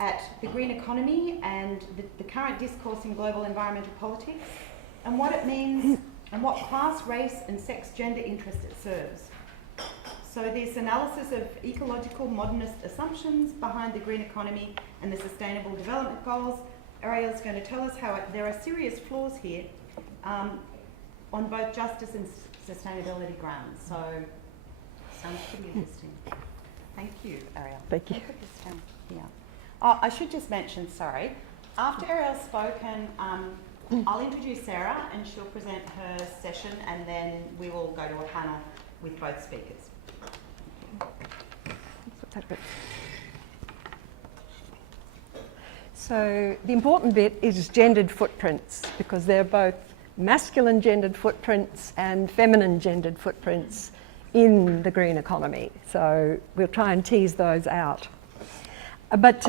at the green economy and the current discourse in global environmental politics, and what it means and what class, race and sex gender interest it serves. So this analysis of ecological modernist assumptions behind the green economy and the sustainable development goals, Ariel's going to tell us how there are serious flaws here on both justice and sustainability grounds. So, sounds pretty interesting. Thank you, Ariel. Thank you. Put this down here. Oh, I should just mention, sorry, after Ariel's spoken, I'll introduce Sarah and she'll present her session, and then we will go to a panel with both speakers. So the important bit is gendered footprints, because they're both masculine gendered footprints and feminine gendered footprints in the green economy. So we'll try and tease those out. But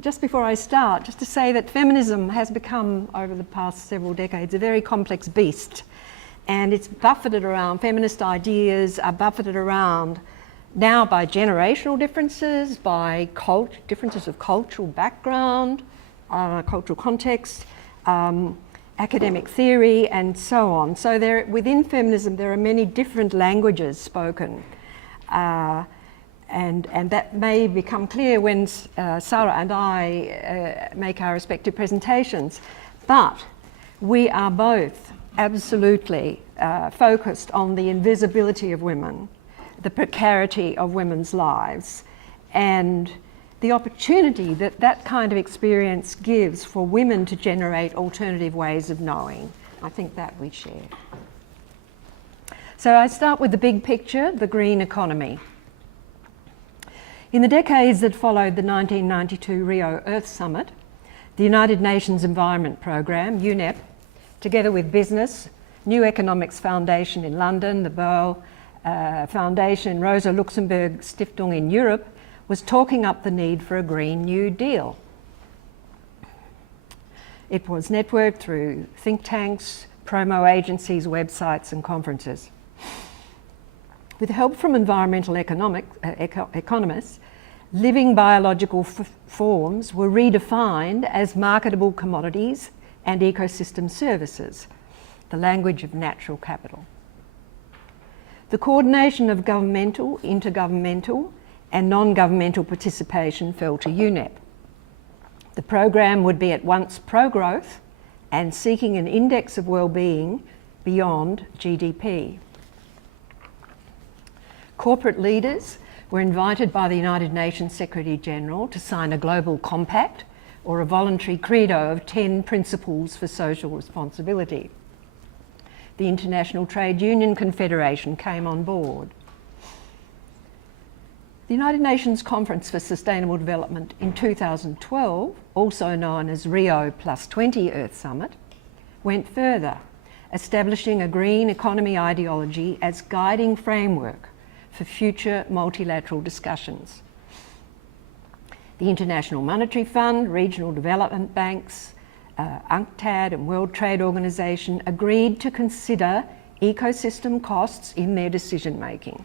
just before I start, just to say that feminism has become, over the past several decades, a very complex beast. And it's buffeted around, feminist ideas are buffeted around now by generational differences, by differences of cultural background, cultural context, academic theory, and so on. So within feminism, there are many different languages spoken. And that may become clear when Sarah and I make our respective presentations. But we are both absolutely focused on the invisibility of women, the precarity of women's lives, and the opportunity that that kind of experience gives for women to generate alternative ways of knowing. I think that we share. So I start with the big picture, the green economy. In the decades that followed the 1992 Rio Earth Summit, the United Nations Environment Programme, UNEP, together with business, New Economics Foundation in London, the Böll Foundation, Rosa Luxemburg Stiftung in Europe, was talking up the need for a Green New Deal. It was networked through think tanks, promo agencies, websites and conferences. With help from environmental economists, living biological forms were redefined as marketable commodities and ecosystem services, the language of natural capital. The coordination of governmental, intergovernmental and non-governmental participation fell to UNEP. The program would be at once pro-growth and seeking an index of well-being beyond GDP. Corporate leaders were invited by the United Nations Secretary General to sign a global compact, or a voluntary credo of 10 principles for social responsibility. The International Trade Union Confederation came on board. The United Nations Conference for Sustainable Development in 2012, also known as Rio +20 Earth Summit, went further, establishing a green economy ideology as guiding framework for future multilateral discussions. The International Monetary Fund, regional development banks, UNCTAD and World Trade Organization agreed to consider ecosystem costs in their decision making.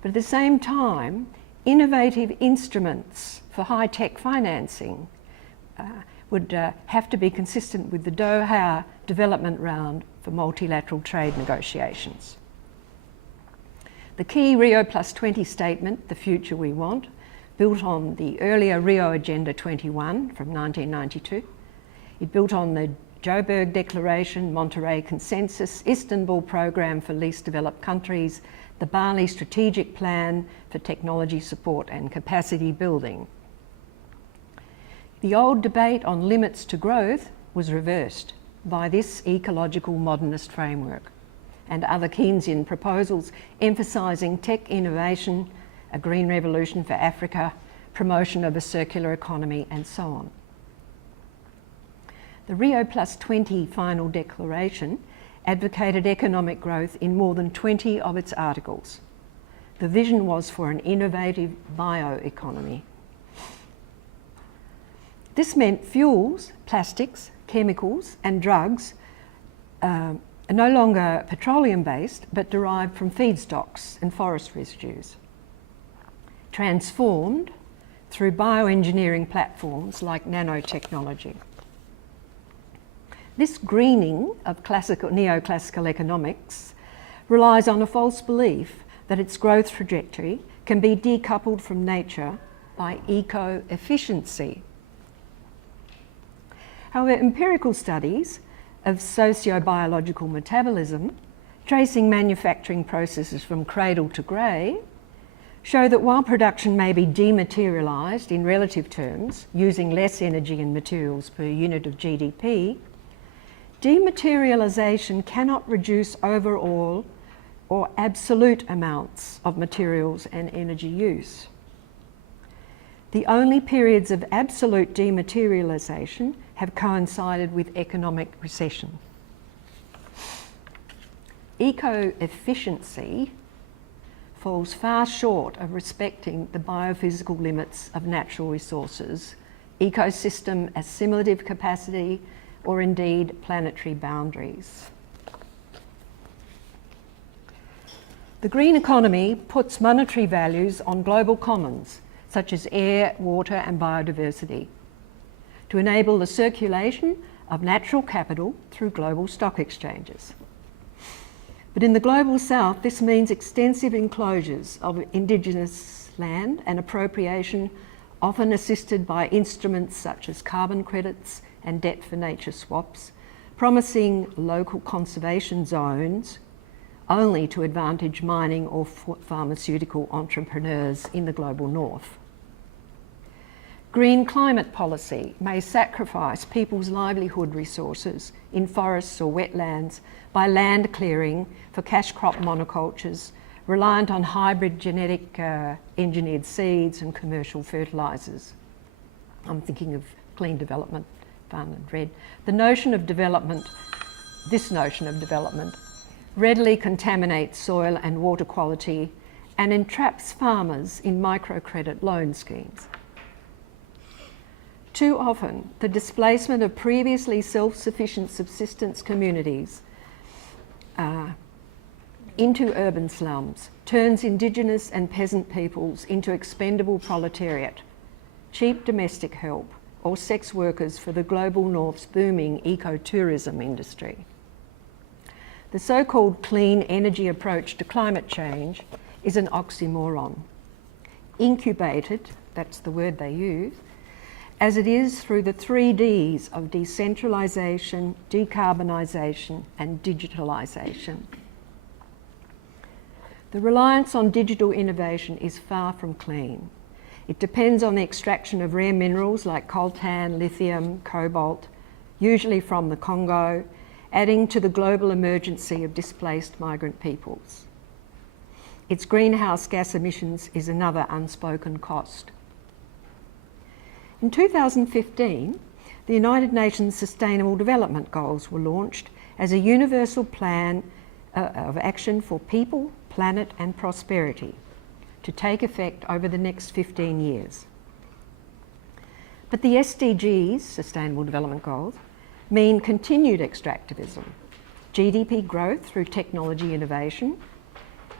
But at the same time, innovative instruments for high-tech financing would have to be consistent with the Doha development round for multilateral trade negotiations. The key Rio +20 statement, The Future We Want, built on the earlier Rio Agenda 21 from 1992. It built on the Joburg Declaration, Monterey Consensus, Istanbul Programme for Least Developed Countries, the Bali Strategic Plan for Technology Support and Capacity Building. The old debate on limits to growth was reversed by this ecological modernist framework and other Keynesian proposals emphasising tech innovation, a green revolution for Africa, promotion of a circular economy and so on. The Rio +20 final declaration advocated economic growth in more than 20 of its articles. The vision was for an innovative bioeconomy. This meant fuels, plastics, chemicals and drugs are no longer petroleum-based but derived from feedstocks and forest residues, transformed through bioengineering platforms like nanotechnology. This greening of neoclassical economics relies on a false belief that its growth trajectory can be decoupled from nature by eco-efficiency. However, empirical studies of socio-biological metabolism, tracing manufacturing processes from cradle to grave, show that while production may be dematerialised in relative terms, using less energy and materials per unit of GDP, dematerialisation cannot reduce overall or absolute amounts of materials and energy use. The only periods of absolute dematerialisation have coincided with economic recession. Eco-efficiency falls far short of respecting the biophysical limits of natural resources, ecosystem assimilative capacity, or indeed planetary boundaries. The green economy puts monetary values on global commons, such as air, water and biodiversity, to enable the circulation of natural capital through global stock exchanges. But in the global south, this means extensive enclosures of indigenous land and appropriation, often assisted by instruments such as carbon credits and debt for nature swaps, promising local conservation zones only to advantage mining or pharmaceutical entrepreneurs in the global north. Green climate policy may sacrifice people's livelihood resources in forests or wetlands by land clearing for cash crop monocultures reliant on hybrid genetic engineered seeds and commercial fertilisers. I'm thinking of Clean Development Fund and RED. This notion of development readily contaminates soil and water quality and entraps farmers in microcredit loan schemes. Too often, the displacement of previously self-sufficient subsistence communities into urban slums turns Indigenous and peasant peoples into expendable proletariat, cheap domestic help, or sex workers for the global north's booming ecotourism industry. The so-called clean energy approach to climate change is an oxymoron. Incubated, that's the word they use, as it is through the 3 Ds of decentralisation, decarbonisation and digitalisation. The reliance on digital innovation is far from clean. It depends on the extraction of rare minerals like coltan, lithium, cobalt, usually from the Congo, adding to the global emergency of displaced migrant peoples. Its greenhouse gas emissions is another unspoken cost. In 2015, the United Nations Sustainable Development Goals were launched as a universal plan of action for people, planet and prosperity to take effect over the next 15 years. But the SDGs, Sustainable Development Goals, mean continued extractivism, GDP growth through technology innovation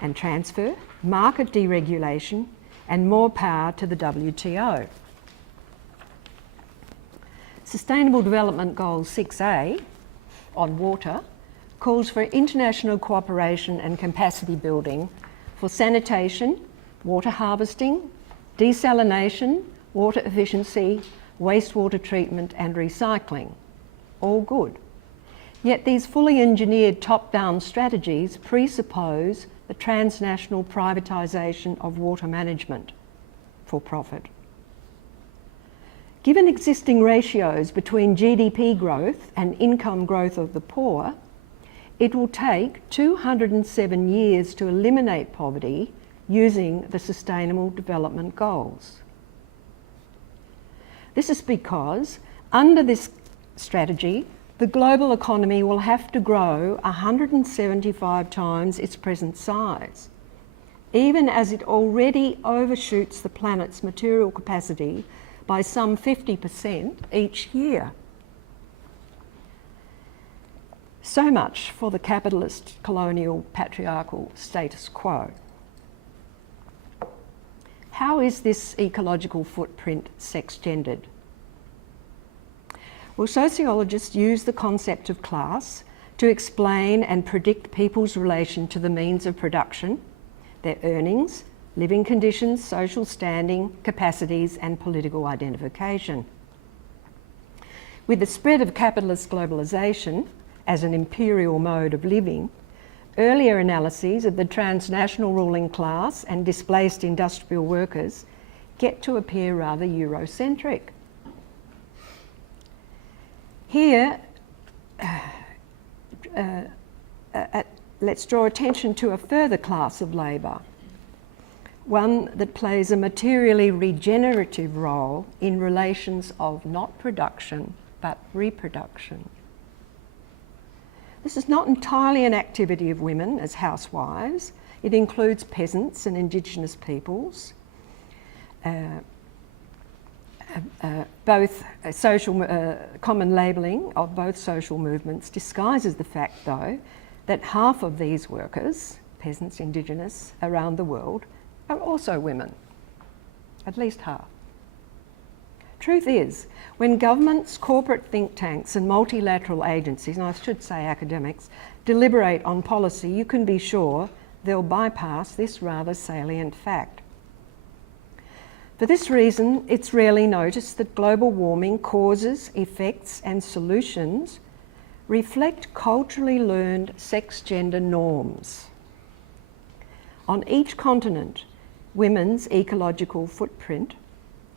and transfer, market deregulation and more power to the WTO. Sustainable Development Goal 6A on water calls for international cooperation and capacity building for sanitation, water harvesting, desalination, water efficiency, wastewater treatment and recycling. All good. Yet these fully engineered top-down strategies presuppose the transnational privatisation of water management for profit. Given existing ratios between GDP growth and income growth of the poor, it will take 207 years to eliminate poverty using the Sustainable Development Goals. This is because under this strategy, the global economy will have to grow 175 times its present size, even as it already overshoots the planet's material capacity by some 50% each year. So much for the capitalist, colonial, patriarchal status quo. how is this ecological footprint sex-gendered? Well, sociologists use the concept of class to explain and predict people's relation to the means of production, their earnings, living conditions, social standing, capacities, and political identification. With the spread of capitalist globalisation as an imperial mode of living, earlier analyses of the transnational ruling class and displaced industrial workers get to appear rather Eurocentric. Here, let's draw attention to a further class of labour, one that plays a materially regenerative role in relations of not production but reproduction. This is not entirely an activity of women as housewives. It includes peasants and Indigenous peoples. Common labelling of both social movements disguises the fact, though, that half of these workers, peasants, Indigenous, around the world, are also women, at least half. Truth is, when governments, corporate think tanks and multilateral agencies, and I should say academics, deliberate on policy, you can be sure they'll bypass this rather salient fact. For this reason, it's rarely noticed that global warming causes, effects and solutions reflect culturally learned sex-gender norms. On each continent, women's ecological footprint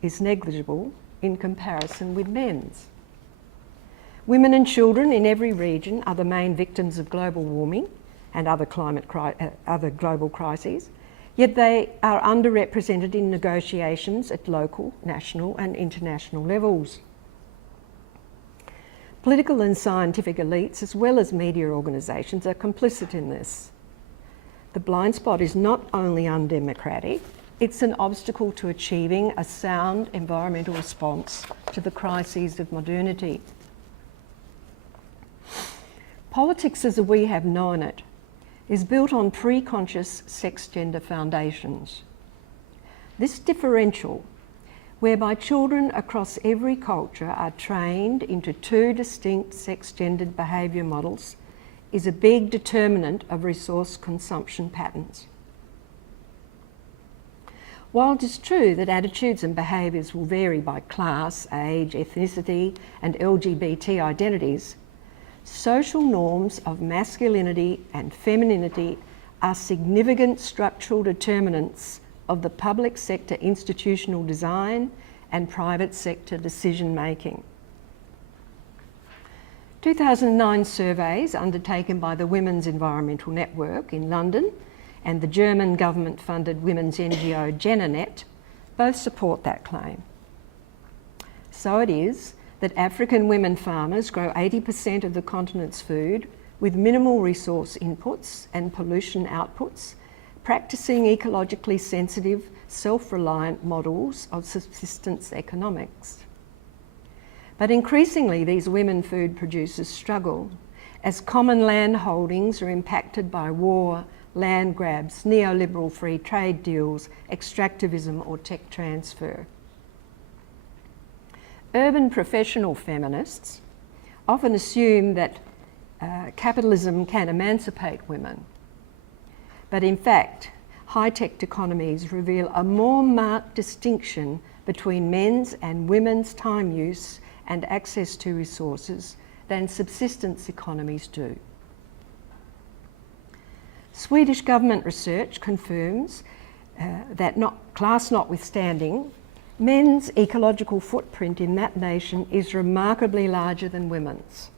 is negligible in comparison with men's. Women and children in every region are the main victims of global warming and other global crises, yet they are underrepresented in negotiations at local, national and international levels. Political and scientific elites, as well as media organisations, are complicit in this. The blind spot is not only undemocratic, it's an obstacle to achieving a sound environmental response to the crises of modernity. Politics as we have known it is built on pre-conscious sex-gender foundations. This differential, whereby children across every culture are trained into two distinct sex-gendered behaviour models, is a big determinant of resource consumption patterns. While it is true that attitudes and behaviours will vary by class, age, ethnicity and LGBT identities, social norms of masculinity and femininity are significant structural determinants of the public sector institutional design and private sector decision making. 2009 surveys undertaken by the Women's Environmental Network in London and the German government-funded women's NGO GenderNet both support that claim. So it is that African women farmers grow 80% of the continent's food with minimal resource inputs and pollution outputs, practicing ecologically sensitive, self-reliant models of subsistence economics. But increasingly, these women food producers struggle as common land holdings are impacted by war, land grabs, neoliberal free trade deals, extractivism or tech transfer. Urban professional feminists often assume that capitalism can emancipate women. But in fact, high-tech economies reveal a more marked distinction between men's and women's time use and access to resources than subsistence economies do. Swedish government research confirms that class notwithstanding, men's ecological footprint in that nation is remarkably larger than women's.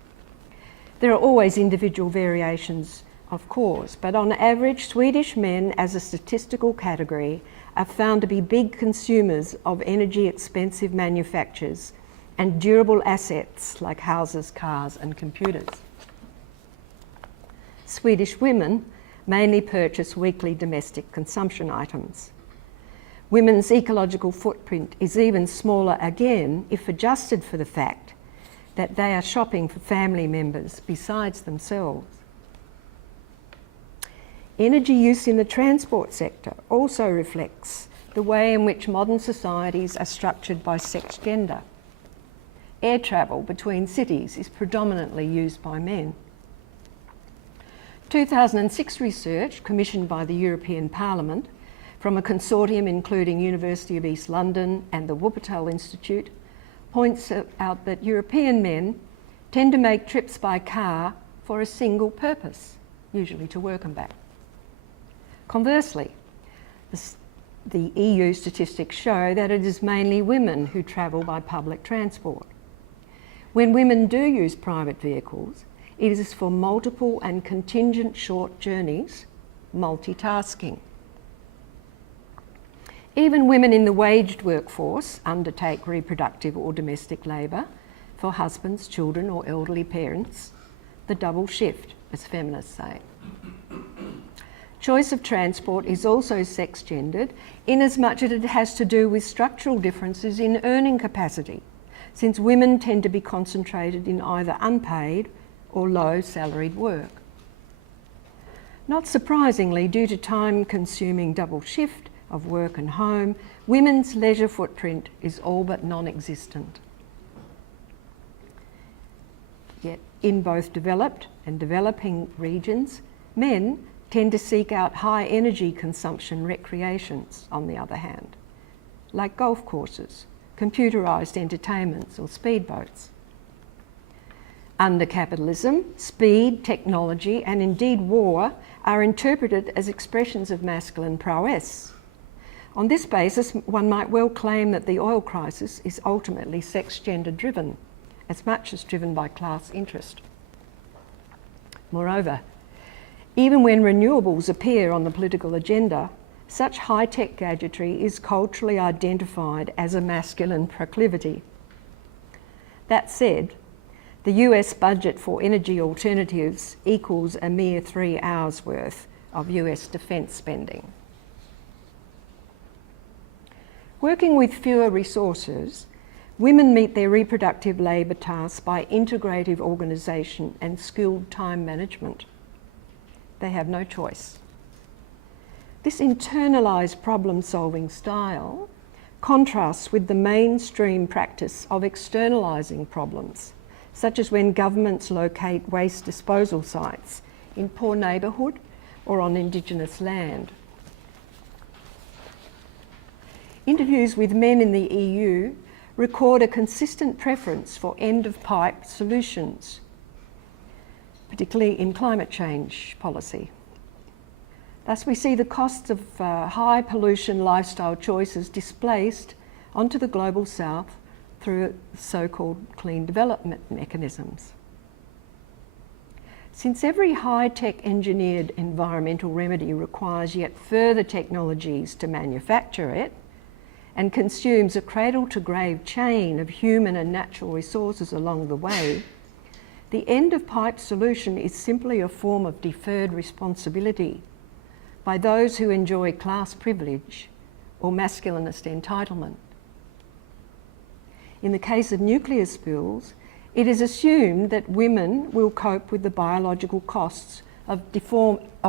There are always individual variations, of course, but on average, Swedish men as a statistical category are found to be big consumers of energy-expensive manufactures and durable assets like houses, cars and computers. Swedish women mainly purchase weekly domestic consumption items. Women's ecological footprint is even smaller again if adjusted for the fact that they are shopping for family members besides themselves. Energy use in the transport sector also reflects the way in which modern societies are structured by sex gender. Air travel between cities is predominantly used by men. 2006 research commissioned by the European Parliament from a consortium including University of East London and the Wuppertal Institute points out that European men tend to make trips by car for a single purpose, usually to work and back. Conversely, the EU statistics show that it is mainly women who travel by public transport. When women do use private vehicles, it is for multiple and contingent short journeys, multitasking. Even women in the waged workforce undertake reproductive or domestic labour for husbands, children or elderly parents, the double shift, as feminists say. Choice of transport is also sex-gendered in as much as it has to do with structural differences in earning capacity, since women tend to be concentrated in either unpaid or low salaried work. Not surprisingly, due to time-consuming double shift of work and home, women's leisure footprint is all but non-existent. Yet in both developed and developing regions, men tend to seek out high energy consumption recreations, on the other hand, like golf courses, computerised entertainments or speedboats. Under capitalism, speed, technology and indeed war are interpreted as expressions of masculine prowess. On this basis, one might well claim that the oil crisis is ultimately sex-gender driven, as much as driven by class interest. Moreover, even when renewables appear on the political agenda, such high-tech gadgetry is culturally identified as a masculine proclivity. That said, the US budget for energy alternatives equals a mere 3 hours worth of US defence spending. Working with fewer resources, women meet their reproductive labour tasks by integrative organisation and skilled time management. They have no choice. This internalised problem-solving style contrasts with the mainstream practice of externalising problems, such as when governments locate waste disposal sites in poor neighbourhood or on Indigenous land. Interviews with men in the EU record a consistent preference for end-of-pipe solutions, particularly in climate change policy. Thus, we see the costs of high pollution lifestyle choices displaced onto the global south through so-called clean development mechanisms. Since every high-tech engineered environmental remedy requires yet further technologies to manufacture it and consumes a cradle-to-grave chain of human and natural resources along the way, the end-of-pipe solution is simply a form of deferred responsibility by those who enjoy class privilege or masculinist entitlement. In the case of nuclear spills, it is assumed that women will cope with the biological costs of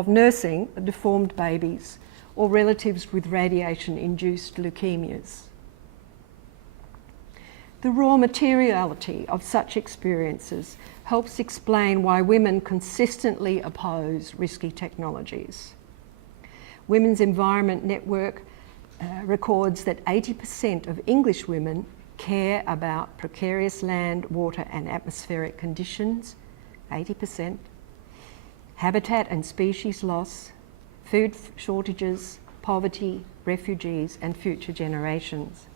nursing deformed babies or relatives with radiation-induced leukemias. The raw materiality of such experiences helps explain why women consistently oppose risky technologies. Women's Environment Network records that 80% of English women care about precarious land, water and atmospheric conditions, 80%, habitat and species loss, food shortages, poverty, refugees and future generations.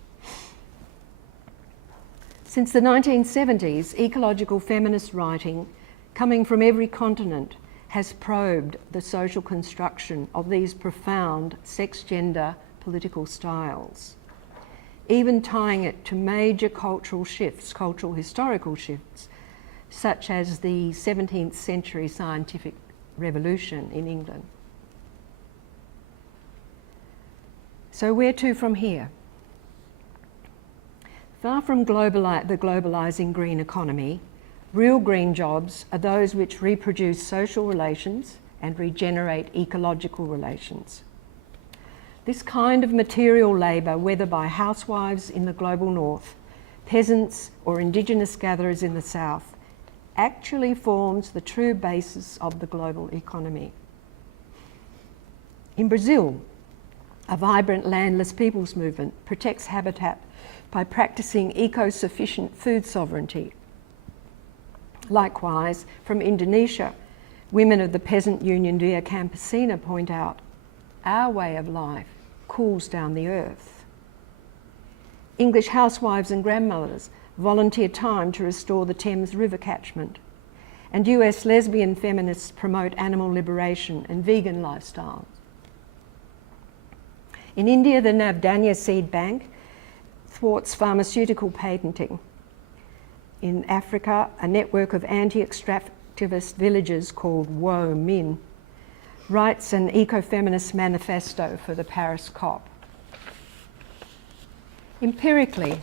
Since the 1970s, ecological feminist writing, coming from every continent, has probed the social construction of these profound sex-gender political styles, even tying it to major cultural shifts, cultural historical shifts, such as the 17th century scientific revolution in England. So where to from here? Far from the globalising green economy, real green jobs are those which reproduce social relations and regenerate ecological relations. This kind of material labour, whether by housewives in the global north, peasants or indigenous gatherers in the south, actually forms the true basis of the global economy. In Brazil, a vibrant landless peoples movement protects habitat by practicing eco-sufficient food sovereignty. Likewise, from Indonesia, women of the peasant union Via Campesina point out, our way of life cools down the earth. English housewives and grandmothers volunteer time to restore the Thames River catchment, and US lesbian feminists promote animal liberation and vegan lifestyles. In India, the Navdanya Seed Bank thwarts pharmaceutical patenting. In Africa, a network of anti-extractivist villages called Wo Min writes an ecofeminist manifesto for the Paris COP. Empirically,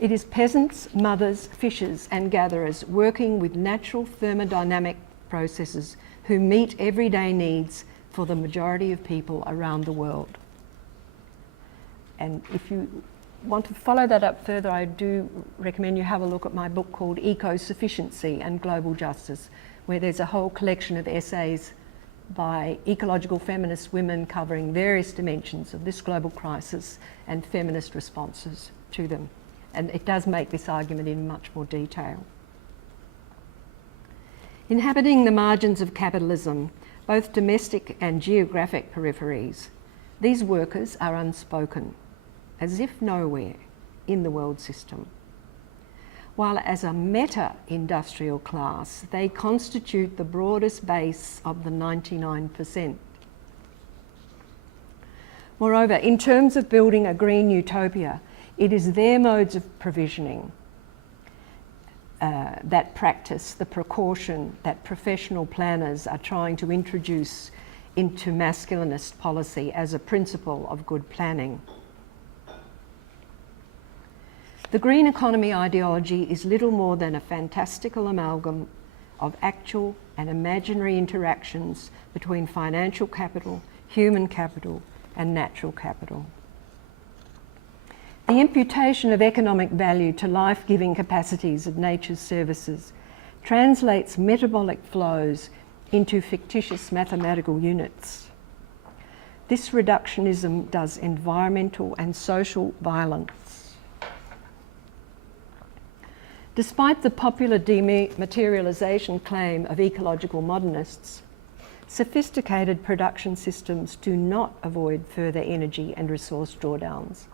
it is peasants, mothers, fishers and gatherers working with natural thermodynamic processes who meet everyday needs for the majority of people around the world. And if you want to follow that up further, I do recommend you have a look at my book called Eco-Sufficiency and Global Justice, where there's a whole collection of essays by ecological feminist women covering various dimensions of this global crisis and feminist responses to them. And it does make this argument in much more detail. Inhabiting the margins of capitalism, both domestic and geographic peripheries, these workers are unspoken, as if nowhere in the world system. While as a meta-industrial class, they constitute the broadest base of the 99%. Moreover, in terms of building a green utopia, it is their modes of provisioning that practice the precaution that professional planners are trying to introduce into masculinist policy as a principle of good planning. The green economy ideology is little more than a fantastical amalgam of actual and imaginary interactions between financial capital, human capital, and natural capital. The imputation of economic value to life-giving capacities of nature's services translates metabolic flows into fictitious mathematical units. This reductionism does environmental and social violence. Despite the popular dematerialisation claim of ecological modernists, sophisticated production systems do not avoid further energy and resource drawdowns.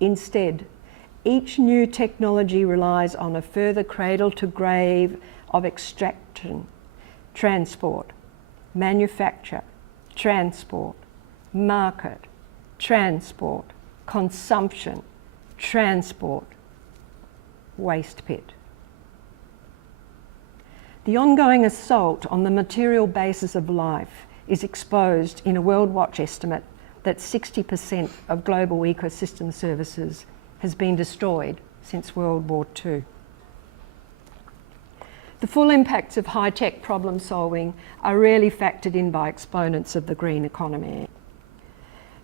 Instead, each new technology relies on a further cradle to grave of extraction, transport, manufacture, transport, market, transport, consumption, transport, waste pit. The ongoing assault on the material basis of life is exposed in a World Watch estimate that 60% of global ecosystem services has been destroyed since World War II. The full impacts of high-tech problem solving are rarely factored in by exponents of the green economy.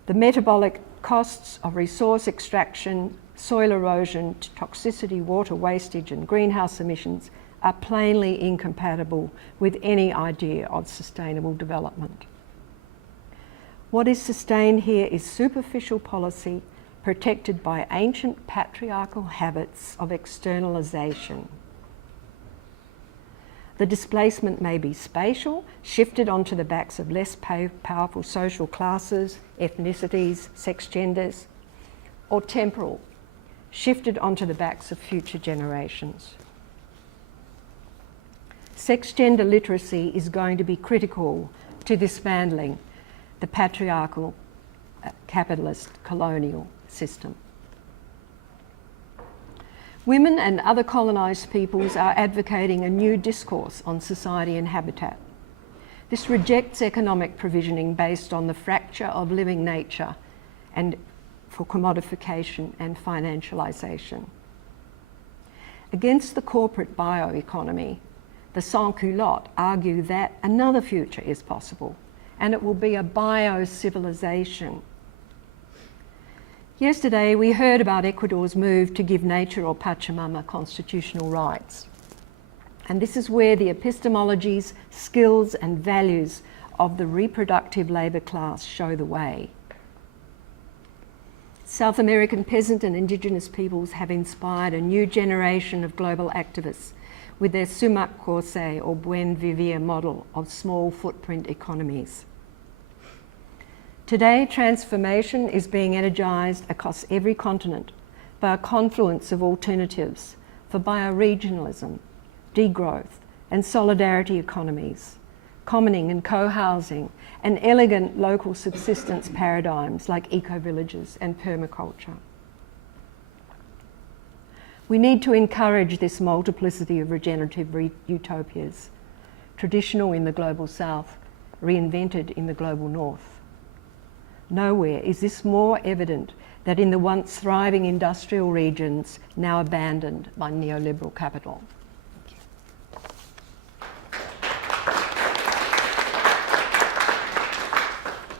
The metabolic costs of resource extraction, soil erosion, toxicity, water wastage and greenhouse emissions are plainly incompatible with any idea of sustainable development. What is sustained here is superficial policy protected by ancient patriarchal habits of externalisation. The displacement may be spatial, shifted onto the backs of less powerful social classes, ethnicities, sex genders, or temporal, shifted onto the backs of future generations. Sex gender literacy is going to be critical to dismantling the patriarchal, capitalist, colonial system. Women and other colonised peoples are advocating a new discourse on society and habitat. This rejects economic provisioning based on the fracture of living nature and for commodification and financialisation. Against the corporate bioeconomy, the sans-culottes argue that another future is possible, and it will be a bio-civilization Yesterday we heard about Ecuador's move to give nature or Pachamama constitutional rights. And this is where the epistemologies, skills and values of the reproductive labour class show the way. South American peasant and indigenous peoples have inspired a new generation of global activists with their sumac corse or buen vivir model of small footprint economies. Today, transformation is being energised across every continent by a confluence of alternatives for bioregionalism, degrowth and solidarity economies, commoning and co-housing, and elegant local subsistence paradigms like eco-villages and permaculture. We need to encourage this multiplicity of regenerative utopias, traditional in the global south, reinvented in the global north. Nowhere is this more evident than in the once thriving industrial regions now abandoned by neoliberal capital.